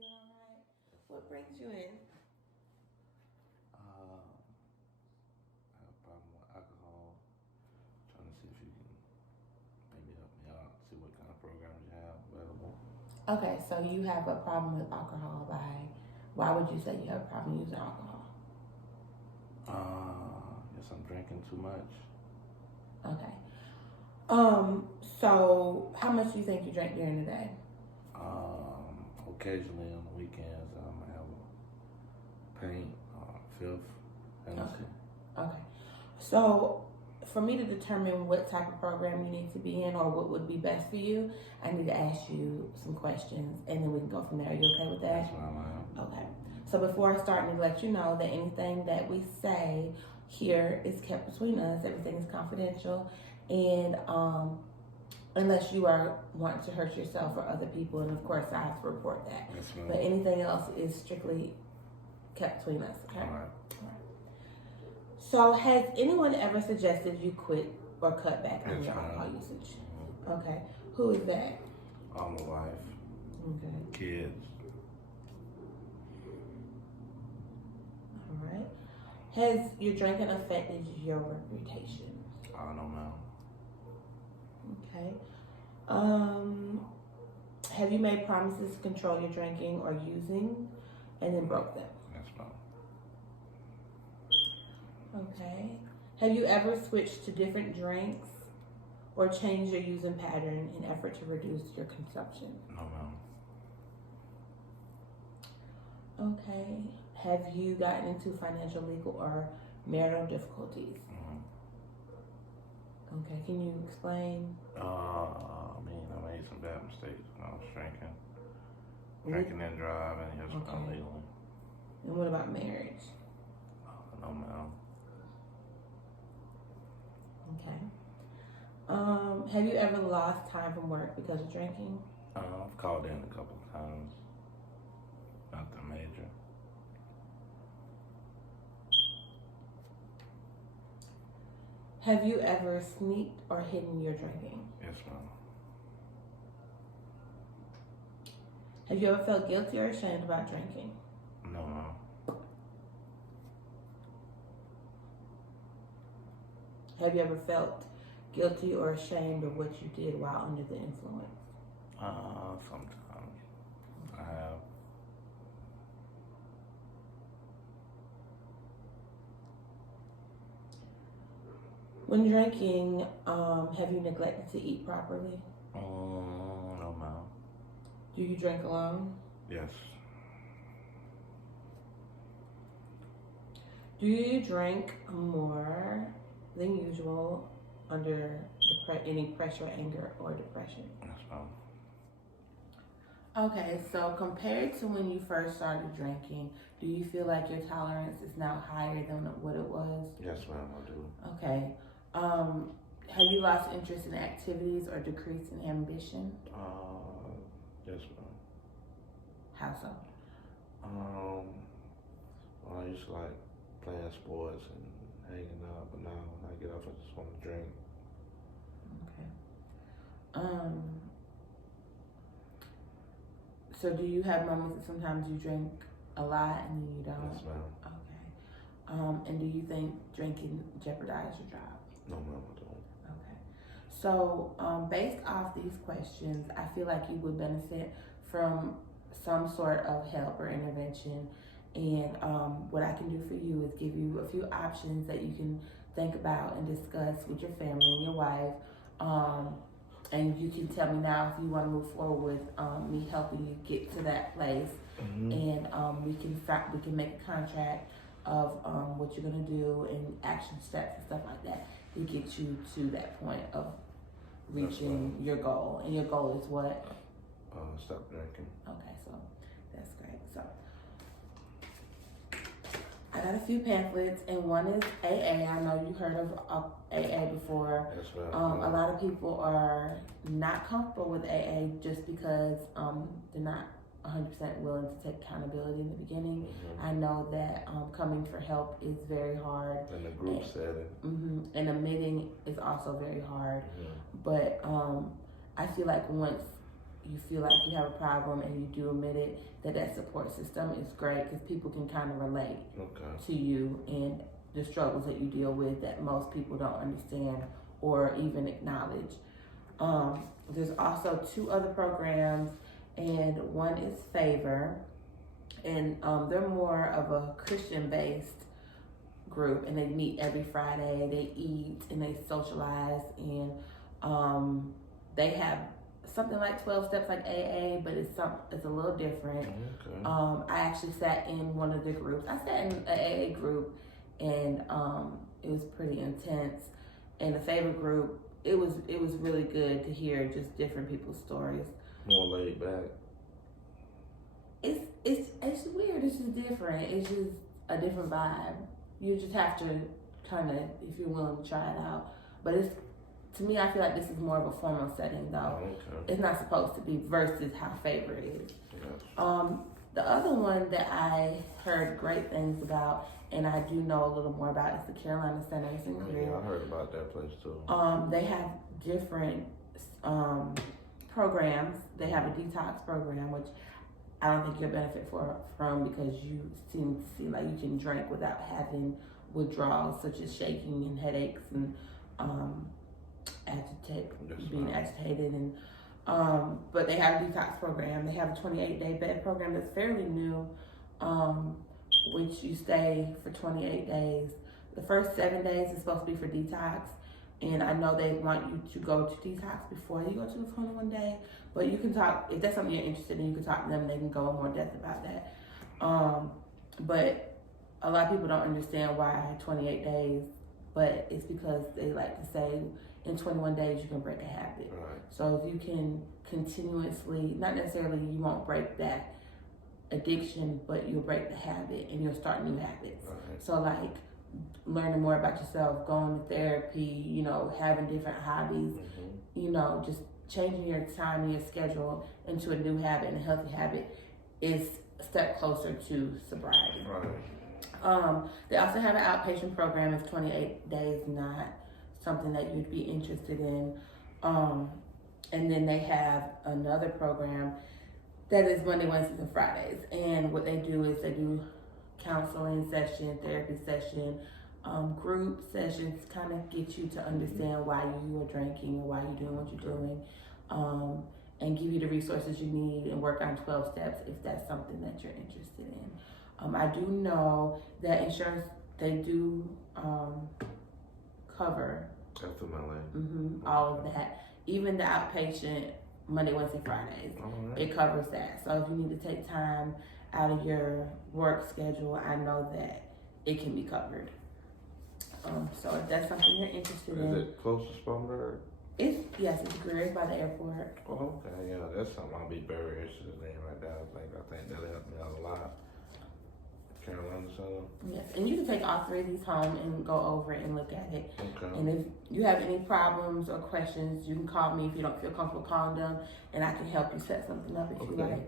doing all right? What brings you in? I have a problem with alcohol. Trying to see if you can maybe help me out, see what kind of programs you have available. Okay, so you have a problem with alcohol why would you say you have a problem using alcohol? Guess I'm drinking too much. Okay. So how much do you think you drink during the day? Occasionally on the weekends, I might have a pint, fifth, Hennessy. Okay. So for me to determine what type of program you need to be in or what would be best for you, I need to ask you some questions and then we can go from there. Are you okay with that? That's what I am. Okay. So before I start, I need to let you know that anything that we say here is kept between us. Everything is confidential, and unless you are wanting to hurt yourself or other people, and of course I have to report that. Yes, ma'am. But anything else is strictly kept between us. Okay. All right. So has anyone ever suggested you quit or cut back on Yes, your ma'am. alcohol usage? Okay. Who is that? My wife, Okay. kids. All right. Has your drinking affected your reputation? I don't know, ma'am. Okay. Have you made promises to control your drinking or using and then broke them? Yes, ma'am. Okay. Have you ever switched to different drinks or changed your using pattern in effort to reduce your consumption? No, ma'am. Okay. Have you gotten into financial, legal, or marital difficulties? Okay. Can you explain? I made some bad mistakes when I was drinking and driving, just illegally. And what about marriage? No, ma'am. Okay. Have you ever lost time from work because of drinking? I've called in a couple of times. Nothing major. Have you ever sneaked or hidden your drinking? Yes, ma'am. Have you ever felt guilty or ashamed about drinking? No, ma'am. Have you ever felt guilty or ashamed of what you did while under the influence? Sometimes I have. When drinking, have you neglected to eat properly? No, ma'am. Do you drink alone? Yes. Do you drink more than usual under any pressure, anger, or depression? Yes, ma'am. Okay, so compared to when you first started drinking, do you feel like your tolerance is now higher than what it was? Yes, ma'am, I do. Okay. Have you lost interest in activities or decreased in ambition? Yes, ma'am. How so? Well, I used to like playing sports and hanging out, but now when I get off, I just want to drink. Okay. So do you have moments that sometimes you drink a lot and then you don't? Yes, ma'am. Okay. And do you think drinking jeopardizes your job? No, ma'am, I don't. Okay. So, based off these questions, I feel like you would benefit from some sort of help or intervention. And what I can do for you is give you a few options that you can think about and discuss with your family and your wife. And you can tell me now if you want to move forward with me helping you get to that place. Mm-hmm. And we can make a contract of what you're gonna do and action steps and stuff like that to get you to that point of reaching your goal. And your goal is what? Stop drinking. Okay, so that's great. So I got a few pamphlets, and one is AA. I know you heard of AA before. Yes, ma'am. A lot of people are not comfortable with AA just because they're not 100% willing to take accountability in the beginning. Mm-hmm. I know that coming for help is very hard. In the group setting. Mm-hmm, and admitting is also very hard. Mm-hmm. But I feel like once you feel like you have a problem and you do admit it, that support system is great because people can kind of relate to you and the struggles that you deal with that most people don't understand or even acknowledge. There's also 2 other programs, and one is Favor, and they're more of a Christian-based group, and they meet every Friday. They eat and they socialize, and they have something like 12 steps like AA, but it's a little different. I actually sat in one of the groups. I sat in an AA group, and it was pretty intense. And the Favor group, it was really good to hear just different people's stories. More laid back. It's weird. It's just different. It's just a different vibe. You just have to kind of, if you're willing to try it out. But to me, I feel like this is more of a formal setting, though. It's not supposed to be versus how Favor is. The other one that I heard great things about, and I do know a little more about, is the Carolina Centers in Career. Yeah, I heard about that place too. They have different programs. They have a detox program, which I don't think you'll benefit from because you seem like you can drink without having withdrawals such as shaking and headaches and being agitated. And but they have a detox program. They have a 28-day bed program that's fairly new, which you stay for 28 days. The first 7 days is supposed to be for detox. And I know they want you to go to detox before you go to the 21 day, but you can talk, if that's something you're interested in, you can talk to them, they can go in more depth about that. But a lot of people don't understand why 28 days, but it's because they like to say in 21 days you can break a habit. So if you can continuously, not necessarily you won't break that addiction, but you'll break the habit and you'll start new habits. So like, learning more about yourself, going to therapy, having different hobbies, just changing your time and your schedule into a new habit and a healthy habit is a step closer to sobriety. They also have an outpatient program if 28 days not something that you'd be interested in. And then they have another program that is Monday, Wednesdays, and Fridays. And what they do is they do counseling session, therapy session, group sessions, kind of get you to understand why you are drinking and why you're doing what you're doing, and give you the resources you need and work on 12 steps if that's something that you're interested in. I do know that insurance, they do cover all of that. Even the outpatient Monday, Wednesday, Fridays, it covers that. So if you need to take time out of your work schedule, I know that it can be covered. So if that's something you're interested in. Is it close to Spartanburg? Yes, it's Greer by the airport. Oh, okay, yeah, that's something I'll be very interested in right now. I think that'll help me out a lot. Carolina Center. Yes, and you can take all 3 of these home and go over and look at it. And if you have any problems or questions, you can call me if you don't feel comfortable calling them, and I can help you set something up if you like.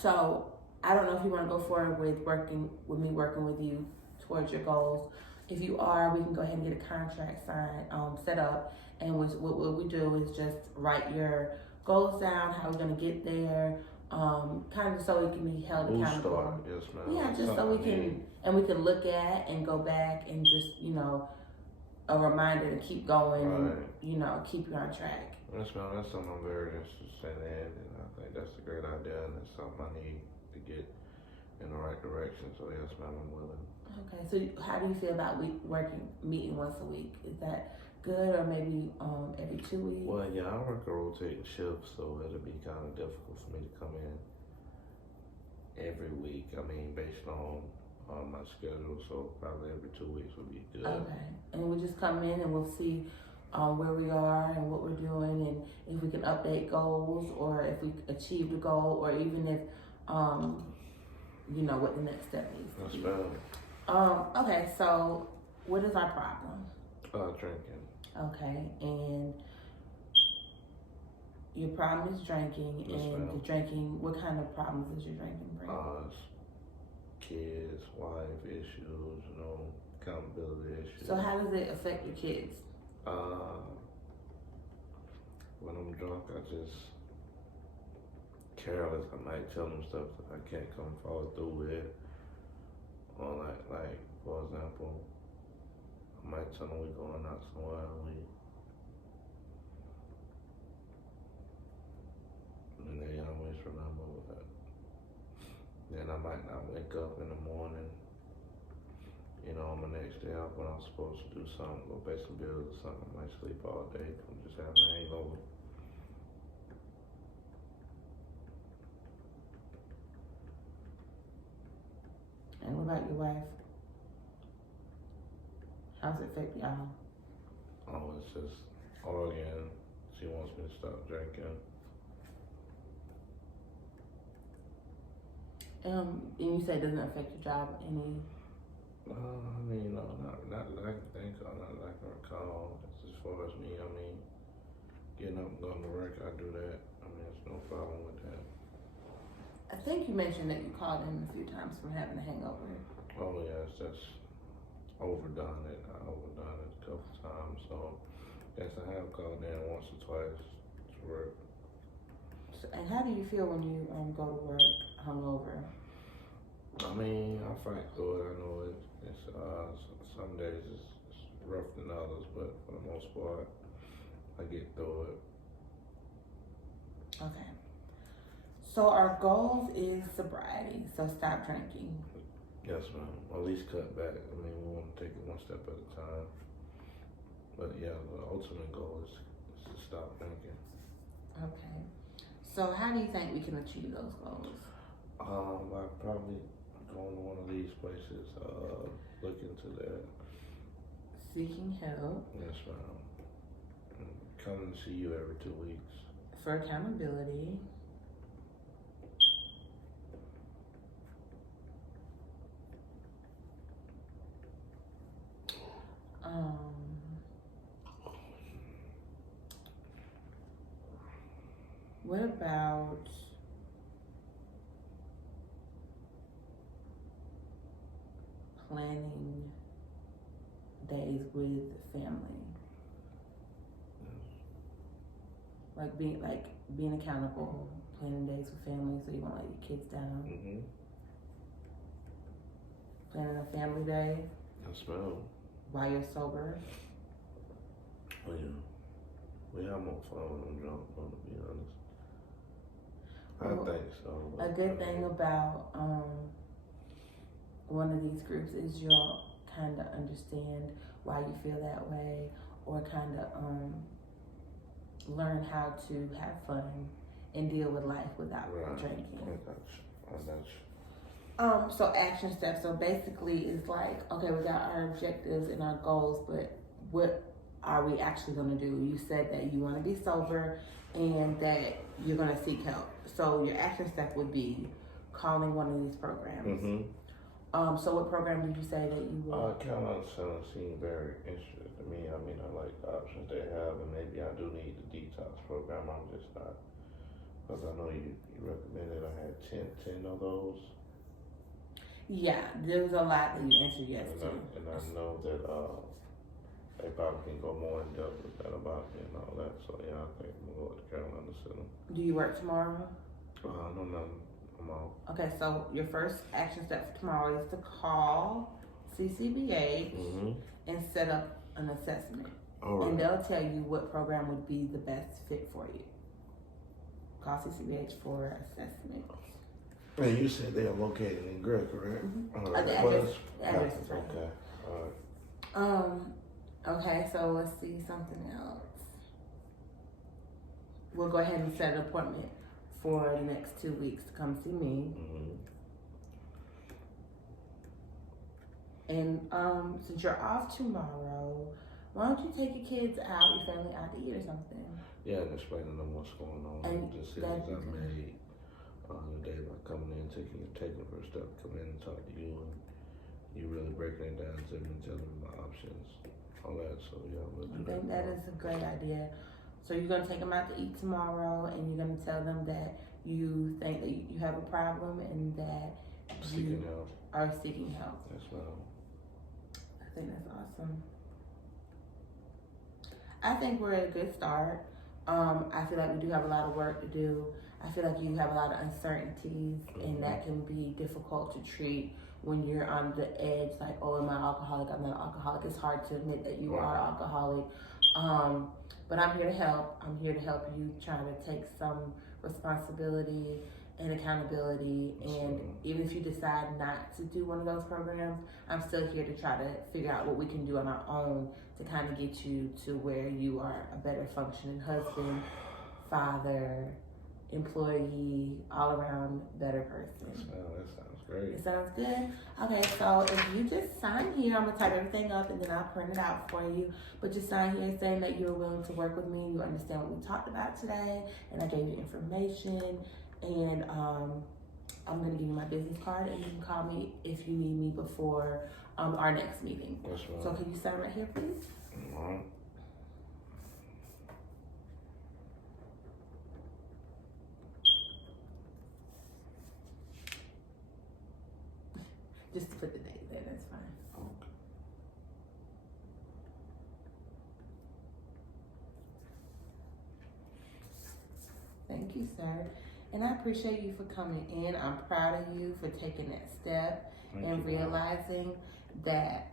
So I don't know if you want to go forward with working with you towards your goals. If you are, we can go ahead and get a contract signed, set up, and what we do is just write your goals down, how we're going to get there, kind of so we can be held accountable. Yes, ma'am. Yeah, just so we can look at and go back and just, a reminder to keep going and, keep you on track. Yes, ma'am, that's something I'm very interested in, and I think that's a great idea, and it's something I need to get in the right direction. So yes, ma'am, I'm willing. Okay, so how do you feel about meeting once a week? Is that good, or maybe every 2 weeks? Well, yeah, I work a rotating shift, so it'll be kind of difficult for me to come in every week. I mean, based on my schedule, so probably every 2 weeks would be good. Okay, and we'll just come in and we'll see where we are and what we're doing, and if we can update goals, or if we achieve the goal, or even if what the next step needs to be. Okay, so what is our problem? Drinking. Okay, and your problem is drinking, and the drinking, what kind of problems does your drinking bring? Kids, wife issues, accountability issues. So how does it affect your kids? when I'm drunk, I just careless. I might tell them stuff that I can't come follow through with. Or like for example, I might tell them we going out somewhere and they always remember that. Then I might not wake up in the morning, on the next day off when I'm supposed to do something, go pay some bills or something. I might sleep all day. I'm just having a hangover. And what about your wife? How's it affect y'all? Oh, it's just arguing. She wants me to stop drinking. And you say it doesn't affect your job any? No, not that I can think of, not that I can recall. As far as me, getting up and going to work, I do that. There's no problem with that. I think you mentioned that you called in a few times from having a hangover. Oh yeah, it's just overdone it. I overdone it a couple times, so yes, I have called in once or twice to work. So, and how do you feel when you go to work hungover? I fight through it. I know it's some days it's rough than others, but for the most part, I get through it. Okay. So our goals is sobriety, so stop drinking. Yes, ma'am. At least cut back. We want to take it one step at a time. But yeah, the ultimate goal is to stop drinking. Okay. So how do you think we can achieve those goals? I probably go to one of these places, look into that. Seeking help. Yes, ma'am. Come to see you every 2 weeks. For accountability. What about planning days with family? Like being accountable, planning days with family, so you won't let your kids down. Mm-hmm. Planning a family day. Yes, ma'am. While you're sober. Oh yeah. We have more fun when I'm drunk, to be honest. Well, I think so. A good thing about one of these groups is you'll kind of understand why you feel that way, or kind of learn how to have fun and deal with life without drinking. I got you. So action steps. So basically, it's like, okay, we got our objectives and our goals, but what are we actually going to do? You said that you want to be sober and that you're going to seek help. So your action step would be calling one of these programs. Mm-hmm. So what program did you say that you would? Carolina Center seemed very interesting to me. I like the options they have, and maybe I do need the detox program. I'm just not, because I know you recommended I had 10 of those. Yeah, there was a lot that you answered yes to. And I know that they probably can go more in depth with that about me and all that. So yeah, I think I'm gonna go with the Carolina Center. Do you work tomorrow? No, nothing. I'm off. Okay, so your first action step for tomorrow is to call CCBH and set up an assessment. All right. And they'll tell you what program would be the best fit for you. Call CCBH for assessment. And you said they are located in Greer, correct? Mm-hmm. All right. The address is right. Okay. All right. Okay, so let's see something else. We'll go ahead and set an appointment for the next 2 weeks to come see me. Mm-hmm. And since you're off tomorrow, why don't you take your kids out, your family out to eat or something? Yeah, and explain to them what's going on. And the decisions I made the day by coming in, taking the first step, come in and talk to you, and you really breaking it down to me and telling me my options, all that. So yeah, we'll do that. I think that is a great idea. So you're gonna take them out to eat tomorrow, and you're gonna tell them that you think that you have a problem and that Seeking help. are seeking help. Yes, ma'am. I think that's awesome. I think we're at a good start. I feel like we do have a lot of work to do. I feel like you have a lot of uncertainties, and that can be difficult to treat when you're on the edge, like, oh, am I alcoholic? I'm not alcoholic. It's hard to admit that you are alcoholic. But I'm here to help. I'm here to help you try to take some responsibility and accountability. And even if you decide not to do one of those programs, I'm still here to try to figure out what we can do on our own to kind of get you to where you are a better functioning husband, father, employee, all around better person. That sounds great. It sounds good? Okay, so if you just sign here, I'm gonna type everything up and then I'll print it out for you. But just sign here saying that you're willing to work with me, you understand what we talked about today, and I gave you information. And I'm gonna give you my business card, and you can call me if you need me before our next meeting. That's right. So can you sign right here, please? All right. Just to put the date there, that's fine. Okay. Thank you, sir. And I appreciate you for coming in. I'm proud of you for taking that step and realizing that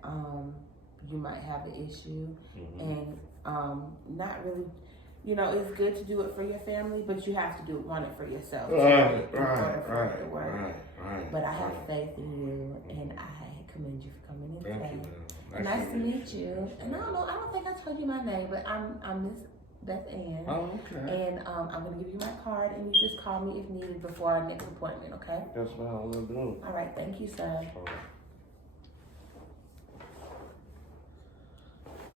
you might have an issue and not really, you know, it's good to do it for your family, but you have to want it for yourself. Right. But I have faith in you, and I commend you for coming in Thank today. you, Nice to meet you. And I don't think I told you my name, but I'm Miss Beth Ann. Oh, okay. And I'm gonna give you my card, and you just call me if needed before our next appointment, okay? That's what I want to do. All right, thank you, sir. All right.